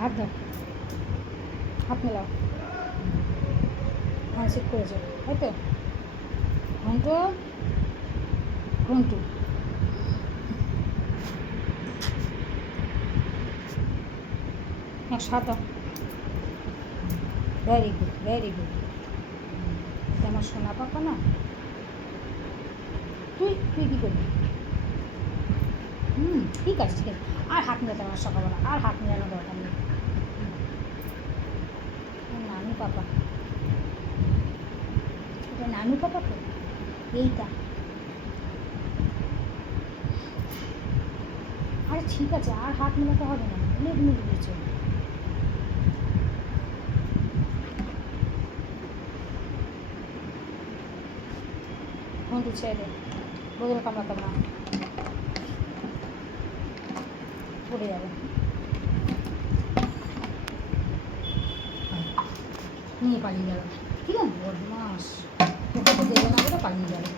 হাত দাও, হাত মেলাও। হ্যান্ডশেক করেছে তাই তো? ঘন্টু ঘন্টু হাত দাও। Very good, very good. আমার সোনা পাপা না। তুই তুই কী করবি? ঠিক আছে ঠিক আছে। আর হাত মেলাতে আমার সকালবেলা আর হাত মেলানো দরকার নেই। নানু পাপা, এটা নানু পাপা তো, এইটা। আরে ঠিক আছে, আর হাত মেলাতে হবে না, লেগ মেলে দিয়েছে। ঘন্টু ছেড়ে বদলে কামড়াতাম না, পড়ে যাবে। নিয়ে পালিয়ে যাবে। ঠিক আছে, বদমাস, ওকে তো দেবে না বলে পালিয়ে যাবে।